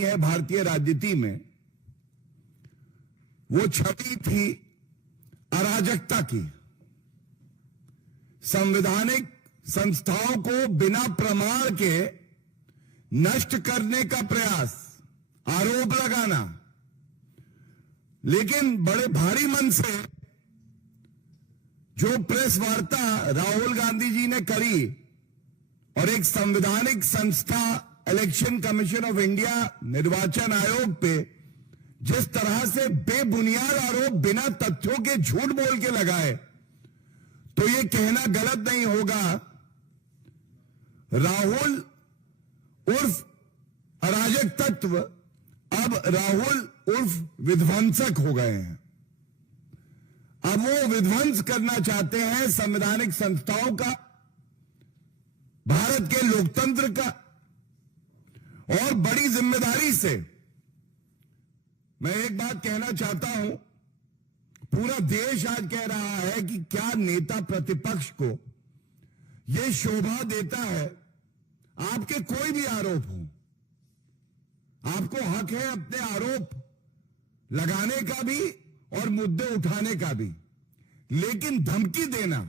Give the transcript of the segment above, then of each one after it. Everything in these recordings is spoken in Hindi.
है भारतीय राजनीति में, वो छवि थी अराजकता की। संवैधानिक संस्थाओं को बिना प्रमाण के नष्ट करने का प्रयास, आरोप लगाना। लेकिन बड़े भारी मन से जो प्रेस वार्ता राहुल गांधी जी ने करी और एक संवैधानिक संस्था इलेक्शन कमीशन ऑफ इंडिया, निर्वाचन आयोग पे जिस तरह से बेबुनियाद आरोप बिना तथ्यों के झूठ बोल के लगाए, तो ये कहना गलत नहीं होगा राहुल उर्फ अराजक तत्व अब राहुल उर्फ विध्वंसक हो गए हैं। अब वो विध्वंस करना चाहते हैं संवैधानिक संस्थाओं का, भारत के लोकतंत्र का। और बड़ी जिम्मेदारी से मैं एक बात कहना चाहता हूं, पूरा देश आज कह रहा है कि क्या नेता प्रतिपक्ष को यह शोभा देता है आपके कोई भी आरोप हो। आपको हक है अपने आरोप लगाने का भी और मुद्दे उठाने का भी, लेकिन धमकी देना,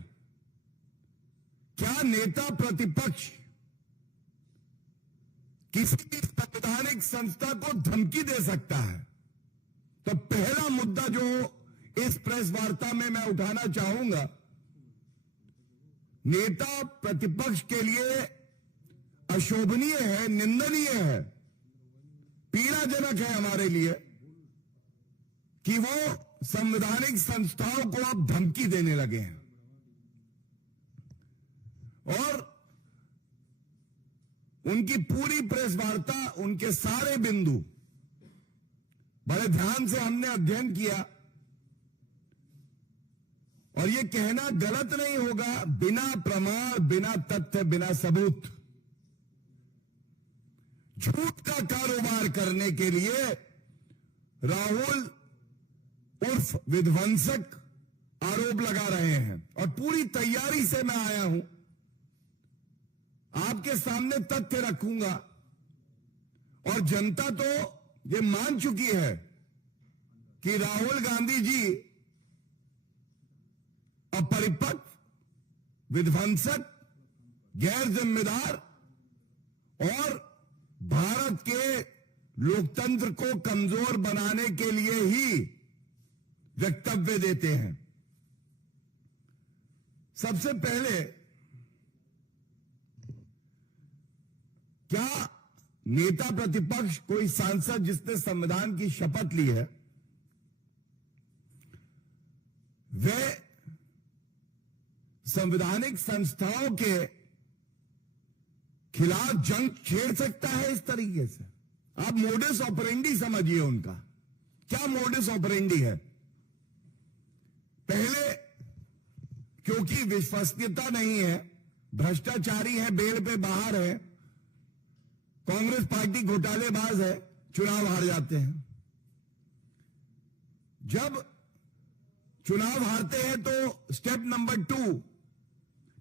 क्या नेता प्रतिपक्ष किसी भी संवैधानिक संस्था को धमकी दे सकता है? तो पहला मुद्दा जो इस प्रेस वार्ता में मैं उठाना चाहूंगा, नेता प्रतिपक्ष के लिए अशोभनीय है, निंदनीय है, पीड़ाजनक है हमारे लिए कि वो संवैधानिक संस्थाओं को अब धमकी देने लगे हैं। और उनकी पूरी प्रेस वार्ता, उनके सारे बिंदु बड़े ध्यान से हमने अध्ययन किया। और यह कहना गलत नहीं होगा, बिना प्रमाण, बिना तथ्य, बिना सबूत झूठ का कारोबार करने के लिए राहुल उर्फ विध्वंसक आरोप लगा रहे हैं। और पूरी तैयारी से मैं आया हूं, आपके सामने तथ्य रखूंगा। और जनता तो ये मान चुकी है कि राहुल गांधी जी अपरिपक्व, विध्वंसक, गैर जिम्मेदार और भारत के लोकतंत्र को कमजोर बनाने के लिए ही वक्तव्य देते हैं। सबसे पहले, क्या नेता प्रतिपक्ष, कोई सांसद जिसने संविधान की शपथ ली है, वह संवैधानिक संस्थाओं के खिलाफ जंग छेड़ सकता है इस तरीके से? आप मोडस ऑपरेंडी समझिए उनका। क्या मोडस ऑपरेंडी है? पहले, क्योंकि विश्वसनीयता नहीं है, भ्रष्टाचारी है, बेल पे बाहर है, कांग्रेस पार्टी घोटालेबाज है, चुनाव हार जाते हैं। जब चुनाव हारते हैं तो स्टेप नंबर 2,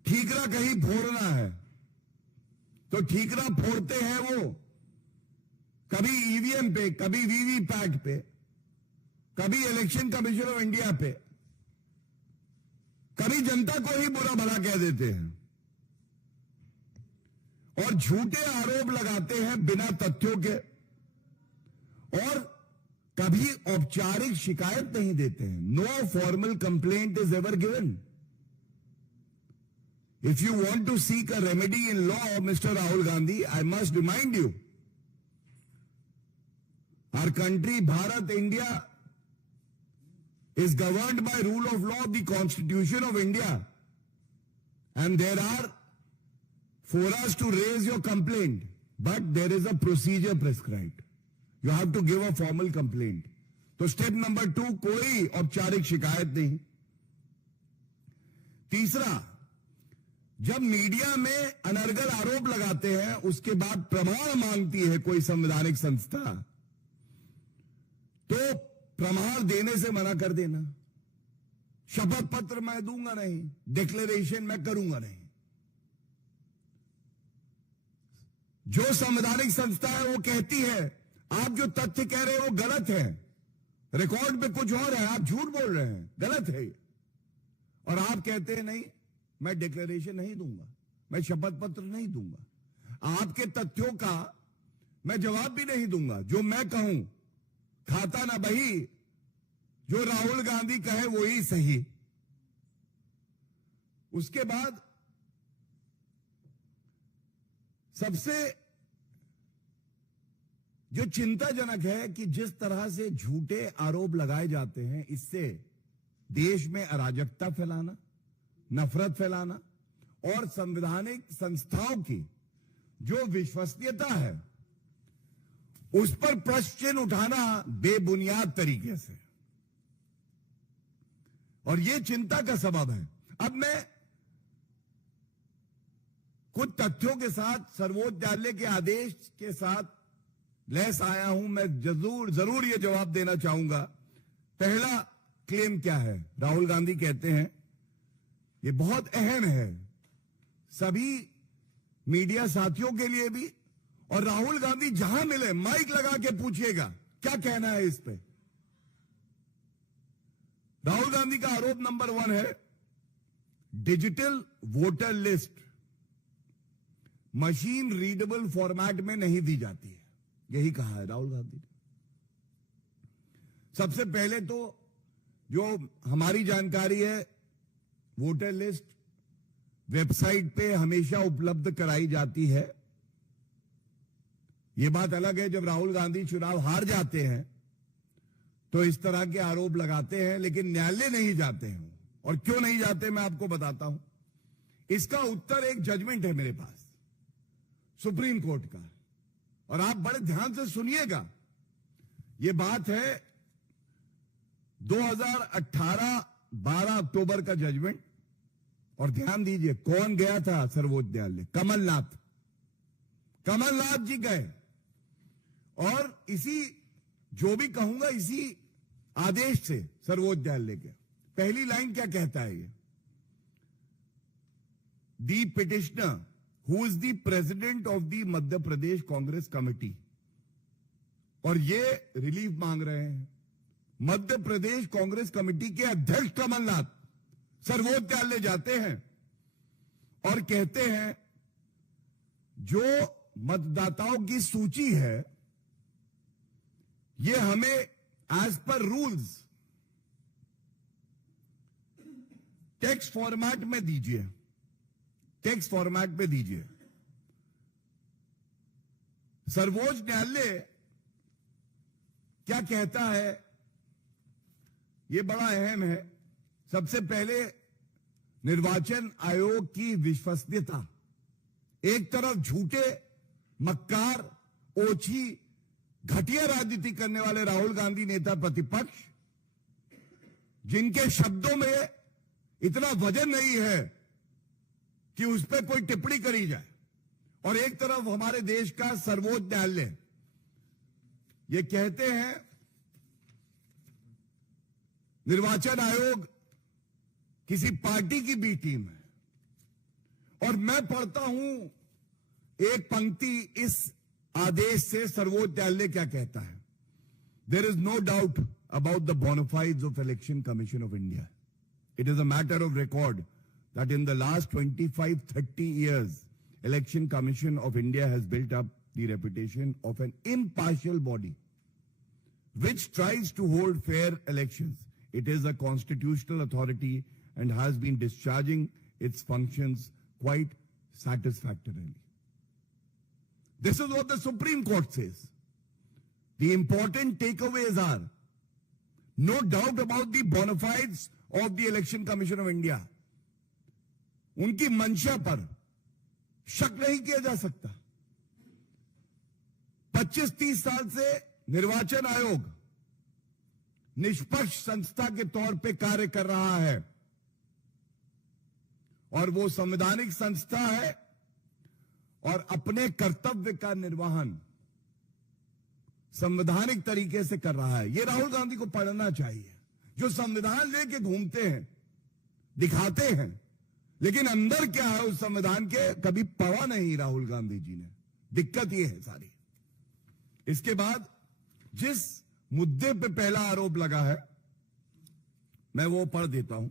ठीकरा कहीं फोड़ना है। तो ठीकरा फोड़ते हैं वो कभी ईवीएम पे, कभी वीवीपैट पे, कभी इलेक्शन कमीशन ऑफ इंडिया पे, कभी जनता को ही बुरा भला कह देते हैं और झूठे आरोप लगाते हैं बिना तथ्यों के, और कभी औपचारिक शिकायत नहीं देते हैं। No formal complaint is ever given. If you want to seek a remedy in law, Mr. Rahul Gandhi, I must remind you, our country, Bharat, India, is governed by rule of law, the Constitution of India. And there are forums to raise your complaint, but there is a procedure prescribed. You have to give a formal complaint. तो step number 2, कोई औपचारिक शिकायत नहीं। तीसरा, जब मीडिया में अनर्गल आरोप लगाते हैं, उसके बाद प्रमाण मांगती है कोई संवैधानिक संस्था, तो प्रमाण देने से मना कर देना। शपथ पत्र मैं दूंगा नहीं, डिक्लेरेशन मैं करूंगा नहीं। जो संवैधानिक संस्था है वो कहती है आप जो तथ्य कह रहे हैं वो गलत है, रिकॉर्ड पे कुछ और है, आप झूठ बोल रहे हैं, गलत है ये। और आप कहते हैं नहीं, मैं डिक्लेरेशन नहीं दूंगा, मैं शपथ पत्र नहीं दूंगा, आपके तथ्यों का मैं जवाब भी नहीं दूंगा। जो मैं कहूं खाता ना बही, जो राहुल गांधी कहे वो ही सही। उसके बाद सबसे जो चिंताजनक है कि जिस तरह से झूठे आरोप लगाए जाते हैं, इससे देश में अराजकता फैलाना, नफरत फैलाना और संवैधानिक संस्थाओं की जो विश्वसनीयता है उस पर प्रश्न चिन्ह उठाना बेबुनियाद तरीके से, और यह चिंता का सबब है। अब मैं कुछ तथ्यों के साथ सर्वोच्च न्यायालय के आदेश के साथ लैस आया हूं। मैं जरूर यह जवाब देना चाहूंगा। पहला क्लेम क्या है? राहुल गांधी कहते हैं, यह बहुत अहम है सभी मीडिया साथियों के लिए भी, और राहुल गांधी जहां मिले माइक लगा के पूछिएगा क्या कहना है इस पे। राहुल गांधी का आरोप नंबर 1 है, digital voter list machine readable format में नहीं दी जाती है, यही कहा है राहुल गांधी ने। सबसे पहले तो जो हमारी जानकारी है, वोटर लिस्ट वेबसाइट पे हमेशा उपलब्ध कराई जाती है। यह बात अलग है जब राहुल गांधी चुनाव हार जाते हैं तो इस तरह के आरोप लगाते हैं, लेकिन न्यायालय नहीं जाते हैं। और क्यों नहीं जाते मैं आपको बताता हूं। इसका उत्तर एक जजमेंट है मेरे पास सुप्रीम कोर्ट का, और आप बड़े ध्यान से सुनिएगा। यह बात है 2018 12 अक्टूबर का जजमेंट, और ध्यान दीजिए कौन गया था सर्वोच्च न्यायालय? कमलनाथ जी गए, और इसी जो भी कहूंगा इसी आदेश से सर्वोच्च न्यायालय के पहली लाइन क्या कहता है? ये the petitioner who is the president of the Madhya Pradesh Congress committee, और ये रिलीफ मांग रहे हैं। मध्य प्रदेश कांग्रेस कमेटी के अध्यक्ष कमलनाथ सर्वोच्च न्यायालय जाते हैं और कहते हैं जो मतदाताओं की सूची है ये हमें as per rules text format में दीजिए, टेक्स्ट फॉर्मेट में दीजिए। सर्वोच्च न्यायालय क्या कहता है यह बड़ा अहम है। सबसे पहले निर्वाचन आयोग की विश्वसनीयता। एक तरफ झूठे, मक्कार, ओछी, घटिया राजनीति करने वाले राहुल गांधी नेता प्रतिपक्ष, जिनके शब्दों में इतना वजन नहीं है कि उस पर कोई टिप्पणी करी जाए, और एक तरफ हमारे देश का सर्वोच्च न्यायालय ये कहते हैं निर्वाचन आयोग किसी पार्टी की बी टीम है। और मैं पढ़ता हूं एक पंक्ति इस आदेश से सर्वोच्च न्यायालय क्या कहता है। There is no doubt about the bona fides of election commission of India. It is a matter of record that in the last 25-30 years, Election Commission of India has built up the reputation of an impartial body which tries to hold fair elections. It is a constitutional authority and has been discharging its functions quite satisfactorily. This is what the Supreme Court says. The important takeaways are no doubt about the bona fides of the Election Commission of India. उनकी मंशा पर शक नहीं किया जा सकता। 25-30 साल से निर्वाचन आयोग निष्पक्ष संस्था के तौर पे कार्य कर रहा है, और वो संवैधानिक संस्था है और अपने कर्तव्य का निर्वहन संवैधानिक तरीके से कर रहा है। ये राहुल गांधी को पढ़ना चाहिए, जो संविधान लेके घूमते हैं, दिखाते हैं, लेकिन अंदर क्या है उस संविधान के कभी पढ़ा नहीं राहुल गांधी जी ने। दिक्कत यह है सारी। इसके बाद जिस मुद्दे पे पहला आरोप लगा है मैं वो पढ़ देता हूं।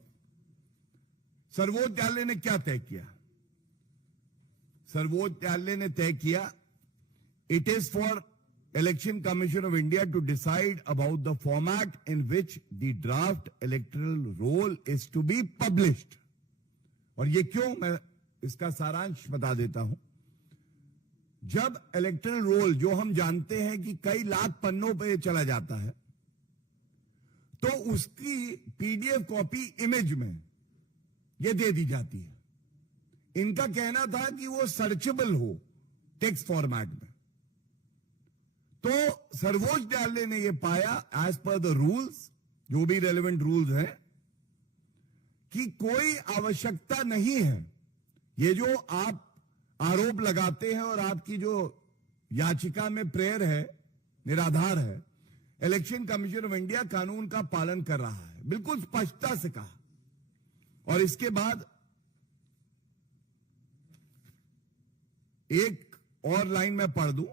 सर्वोच्च न्यायालय ने क्या तय किया? सर्वोच्च न्यायालय ने तय किया, it is for Election commission of India to decide about the format in which the draft electoral roll is to be published. और ये क्यों, मैं इसका सारांश बता देता हूं। जब इलेक्टोरल रोल, जो हम जानते हैं कि कई लाख पन्नों पे चला जाता है, तो उसकी पीडीएफ कॉपी इमेज में ये दे दी जाती है। इनका कहना था कि वो सर्चेबल हो टेक्स्ट फॉर्मेट में। तो सर्वोच्च न्यायालय ने यह पाया, एज पर द रूल्स, जो भी रेलेवेंट रूल्स हैं, कि कोई आवश्यकता नहीं है, ये जो आप आरोप लगाते हैं और आपकी जो याचिका में प्रेयर है निराधार है। इलेक्शन कमीशन ऑफ इंडिया कानून का पालन कर रहा है, बिल्कुल स्पष्टता से कहा। और इसके बाद एक और लाइन में पढ़ दूं,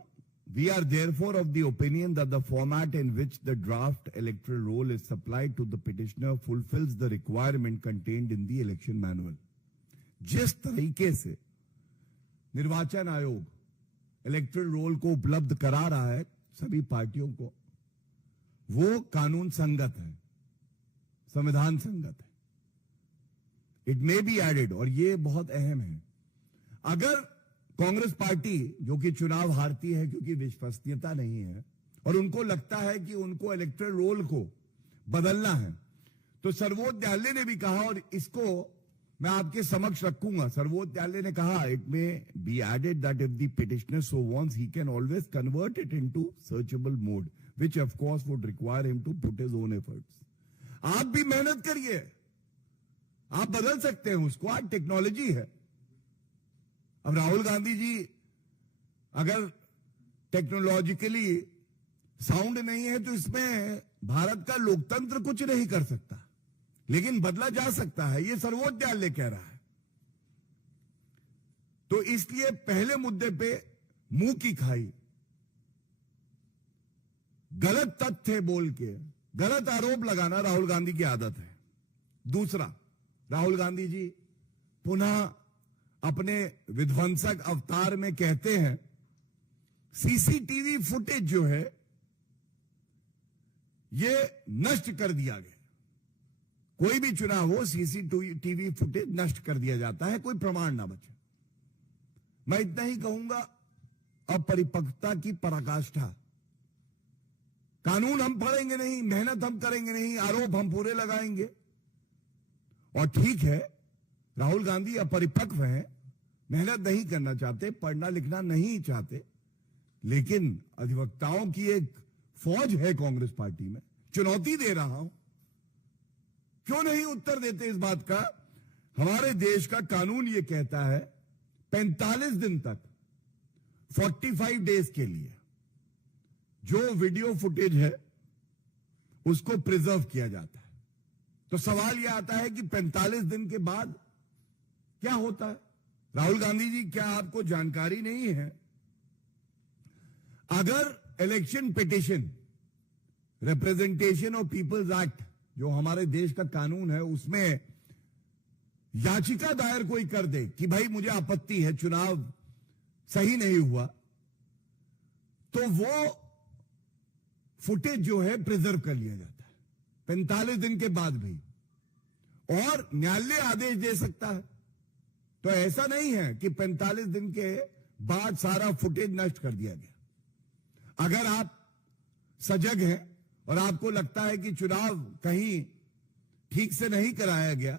we are therefore of the opinion that the format in which the draft electoral roll is supplied to the petitioner fulfils the requirement contained in the election manual. जिस तरीके से निर्वाचन आयोग इलेक्टोरल रोल को उपलब्ध करा रहा है सभी पार्टियों को, वो कानून संगत है, संविधान संगत है। इट मे बी एडेड, और ये बहुत अहम है, अगर कांग्रेस पार्टी, जो कि चुनाव हारती है क्योंकि विश्वसनीयता नहीं है और उनको लगता है कि उनको इलेक्टोरल रोल को बदलना है, तो सर्वोच्च न्यायालय ने भी कहा, और इसको मैं आपके समक्ष रखूंगा। सर्वोच्च न्यायालय ने कहा, it may be added that if the petitioner so wants he can always convert it into searchable mode, which of course would require him to put his own efforts. आप भी मेहनत करिए, आप बदल सकते हैं उसको, आज टेक्नोलॉजी है। अब राहुल गांधी जी अगर टेक्नोलॉजिकली साउंड नहीं है तो इसमें भारत का लोकतंत्र कुछ नहीं कर सकता, लेकिन बदला जा सकता है, यह सर्वोच्च न्यायालय कह रहा है। तो इसलिए पहले मुद्दे पे मुंह की खाई, गलत तथ्य बोल के गलत आरोप लगाना राहुल गांधी की आदत है। दूसरा, राहुल गांधी जी पुनः अपने विध्वंसक अवतार में कहते हैं सीसीटीवी फुटेज जो है ये नष्ट कर दिया गया। कोई भी चुनाव हो, सीसीटीवी फुटेज नष्ट कर दिया जाता है, कोई प्रमाण ना बचे। मैं इतना ही कहूंगा, अपरिपक्वता की पराकाष्ठा। कानून हम पढ़ेंगे नहीं, मेहनत हम करेंगे नहीं, आरोप हम पूरे लगाएंगे। और ठीक है, राहुल गांधी अपरिपक्व हैं, मेहनत नहीं करना चाहते, पढ़ना लिखना नहीं चाहते, लेकिन अधिवक्ताओं की एक फौज है कांग्रेस पार्टी में। चुनौती दे रहा हूं, क्यों नहीं उत्तर देते इस बात का? हमारे देश का कानून यह कहता है 45 दिन तक, 45 डेज के लिए जो वीडियो फुटेज है उसको प्रिजर्व किया जाता है। तो सवाल यह आता है कि 45 दिन के बाद क्या होता है? राहुल गांधी जी, क्या आपको जानकारी नहीं है? अगर election petition, representation of people's act, जो हमारे देश का कानून है, उसमें याचिका दायर कोई कर दे कि भाई मुझे आपत्ति है, चुनाव सही नहीं हुआ, तो वो फुटेज जो है प्रिजर्व कर लिया जाता है 45 दिन के बाद भी, और न्यायालय आदेश दे सकता है। तो ऐसा नहीं है कि 45 दिन के बाद सारा फुटेज नष्ट कर दिया गया। अगर आप सजग हैं और आपको लगता है कि चुनाव कहीं ठीक से नहीं कराया गया,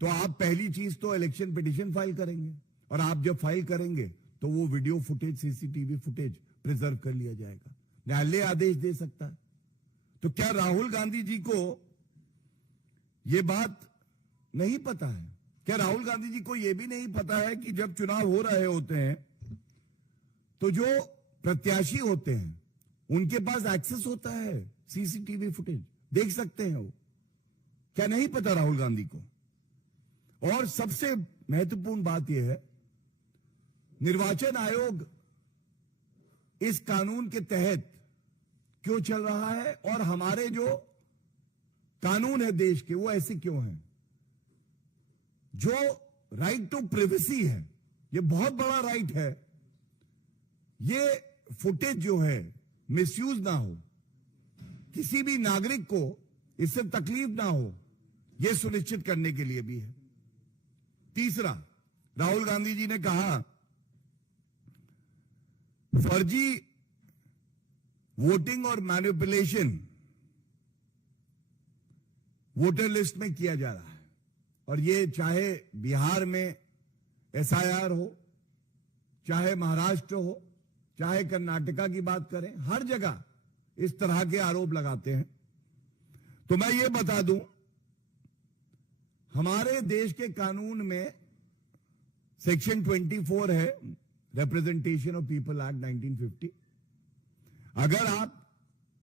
तो आप पहली चीज तो इलेक्शन पिटीशन फाइल करेंगे, और आप जब फाइल करेंगे तो वो video footage, CCTV footage preserve कर लिया जाएगा। न्यायालय आदेश दे सकता है। तो क्या राहुल गांधी जी को यह बात नहीं पता है? क्या राहुल गांधी जी को यह भी नहीं पता है कि जब चुनाव हो रहे होते हैं तो जो प्रत्याशी होते हैं उनके पास एक्सेस होता है, सीसीटीवी फुटेज देख सकते हैं वो? क्या नहीं पता राहुल गांधी को? और सबसे महत्वपूर्ण बात यह है, निर्वाचन आयोग इस कानून के तहत क्यों चल रहा है और हमारे जो कानून है देश के वो ऐसे क्यों हैं। जो राइट टू प्राइवेसी है, ये बहुत बड़ा राइट है, ये फुटेज जो है मिसयूज ना हो, किसी भी नागरिक को इससे तकलीफ ना हो, यह सुनिश्चित करने के लिए भी है। तीसरा, राहुल गांधी जी ने कहा फर्जी वोटिंग और मैनिपुलेशन वोटर लिस्ट में किया जा रहा है, और ये चाहे बिहार में एसआईआर हो, चाहे महाराष्ट्र हो, चाहे कर्नाटका की बात करें, हर जगह इस तरह के आरोप लगाते हैं। तो मैं ये बता दूं, हमारे देश के कानून में सेक्शन 24 है, रिप्रेजेंटेशन ऑफ पीपल एक्ट 1950। अगर आप